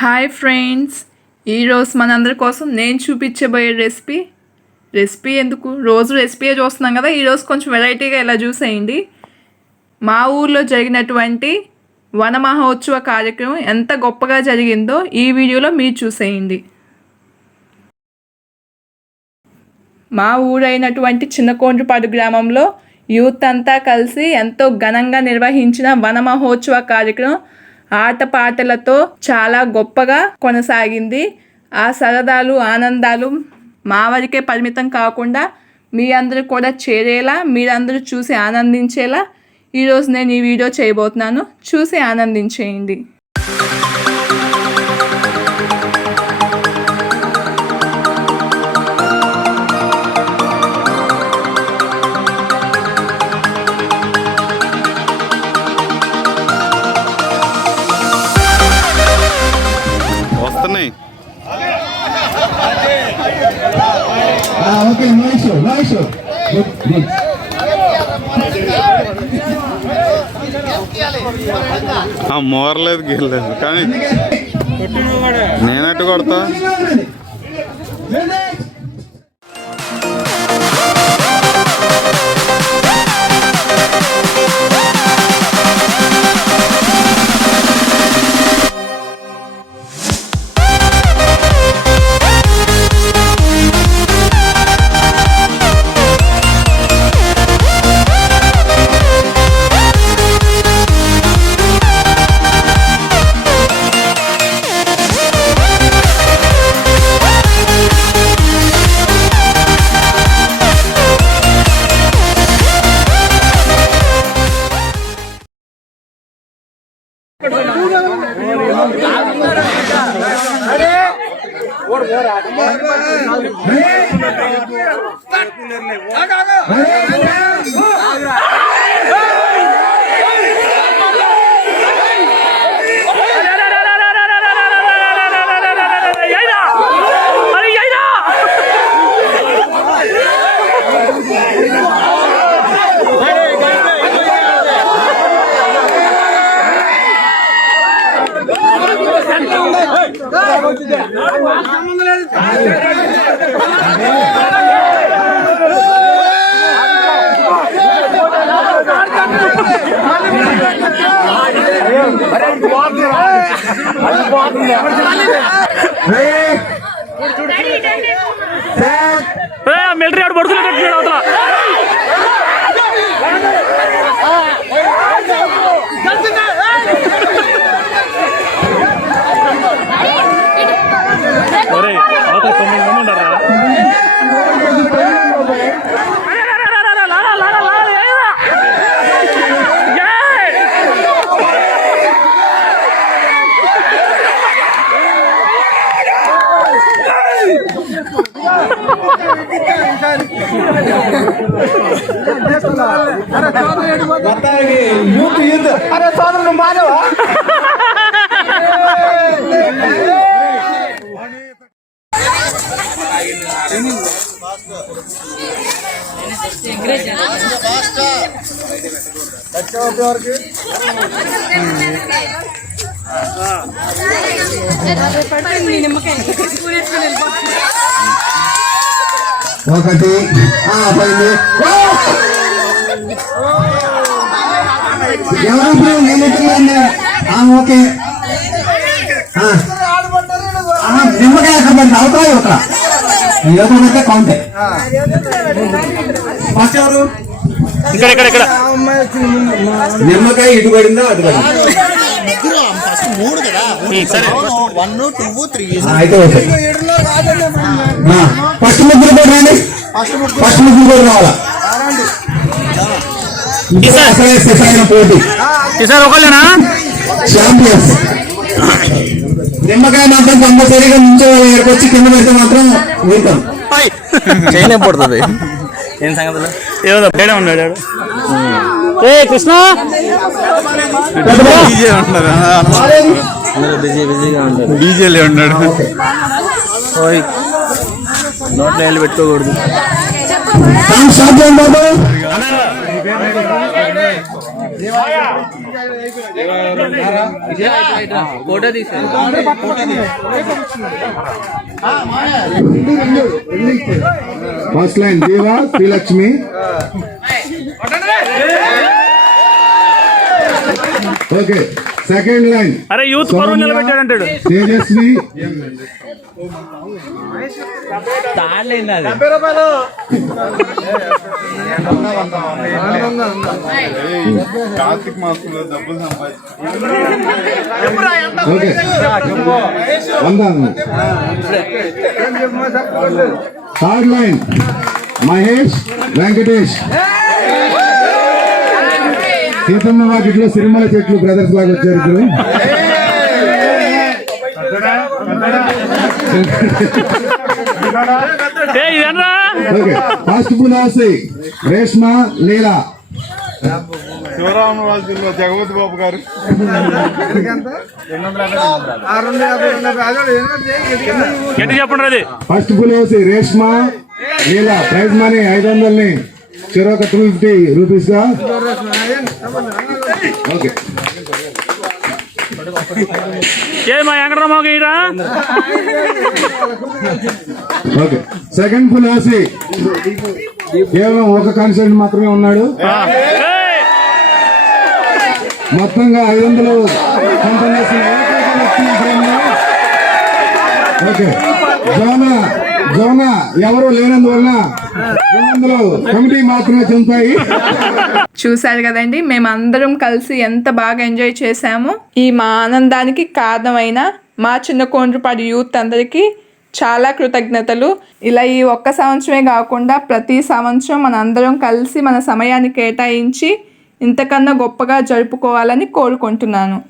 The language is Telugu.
హాయ్ ఫ్రెండ్స్ ఈరోజు మనందరి కోసం నేను చూపించబోయే రెసిపీ రెసిపీ ఎందుకు? రోజు రెసిపీయే చూస్తున్నాం కదా ఈరోజు కొంచెం వెరైటీగా ఇలా చూసేయండి. మా ఊర్లో జరిగినటువంటి వన మహోత్సవ కార్యక్రమం ఎంత గొప్పగా జరిగిందో ఈ వీడియోలో మీరు చూసేయండి. మా ఊరైనటువంటి చిన్నకోండ్రుపాడు గ్రామంలో యూత్ అంతా కలిసి ఎంతో ఘనంగా నిర్వహించిన వన మహోత్సవ కార్యక్రమం ఆటపాటలతో చాలా గొప్పగా కొనసాగింది. ఆ సరదాలు ఆనందాలు మా వరకే పరిమితం కాకుండా మీ అందరూ కూడా చేరేలా మీరందరూ చూసి ఆనందించేలా ఈరోజు నేను ఈ వీడియో చేయబోతున్నాను. చూసి ఆనందించేయండి. Ah. Good, good. ఆ మోరలేదు గీయలేదు కానీ నేనట్టు కొడతా अरे మిలిటరీ ఆడు పడుకునేటట్టు ಅರೆ ಸೋದರ ಮಾನವ ఒకటి! ఎవరు ఓకే. నిమ్మకాయ యువత యువత అయితే కౌంటే. ఫస్ట్ ఎవరు? ఇక్కడ ఇక్కడ ఇక్కడ. నిమ్మకాయ ఇటు పడిందా అటు ఫస్ట్ మూడు కదా సరే. వన్ టూ త్రీ ఆ, అయితే ఓకే. ఆ, ఫస్ట్ ముగ్గురు కూడా రండి. ఫస్ట్ ముగ్గురు కూడా రావాలా? పోటీ. ఈసారి ఒకళ్ళేనా? ఛాంపియన్స్ నిమ్మకాయ మాత్రం కంపల్సరీగా నుంచో వచ్చి కింద పెడితే మాత్రం చైన్ పడుతుంది? ఏం సంగతులు? ఏదో బయట ఉన్నాడు. ఏ కృష్ణ? డీజే అందరూ బిజీ బిజీగా ఉంటారు డీజేలే ఉన్నాడు. ఓయ్ నోట్లో వెళ్ళి పెట్టుకోకూడదు. చేయండి బాబు? ఫోటో తీసాను first line Deva Srilakshmi. Okay. Second line. అరే యూత్ పరువు నిలబెట్టాడు అంటాడు. తేజస్వి. కార్తీక్ మాసంలో డబ్బులు సంపాదించు థర్డ్ లైన్. మహేష్ వెంకటేష్. సీతమ్మ వాకిట్లో సిరిమల చెట్లు బ్రదర్స్ లాగా వచ్చారు ఓకే ఫస్ట్ పునాసి రేష్మ లీలా. శివరామ జిల్లా జగపతి బాబు గారు. చెప్పండి ఫస్ట్ పులోసి రేష్మ లీలా. ప్రైజ్ మనీ ఐదు వందలని చెరొక టూ ఫిఫ్టీ రూపీస్గా ఓకే ఏ మా వెంకటరామాకి ఇరా ఓకే. సెకండ్ పులాసి కేవలం ఒక కాన్సెప్ట్ మాత్రమే ఉన్నాడు. మొత్తంగా ఐదు వందలు. ఓకే. జోనా. జోనా ఎవరు లేనందువలన కమిటీ మాత్రమే చెందుతాయి చూశారు కదండి మేము అందరం కలిసి ఎంత బాగా ఎంజాయ్ చేశాము ఈ మా ఆనందానికి కారణమైన మా చిన్న కోండ్రపాడు యూత్ అందరికీ చాలా కృతజ్ఞతలు. ఇలా ఈ ఒక్క సంవత్సరమే కాకుండా ప్రతి సంవత్సరం మన అందరం కలిసి మన సమయాన్ని కేటాయించి ఇంతకన్నా గొప్పగా జరుపుకోవాలని కోరుకుంటున్నాను.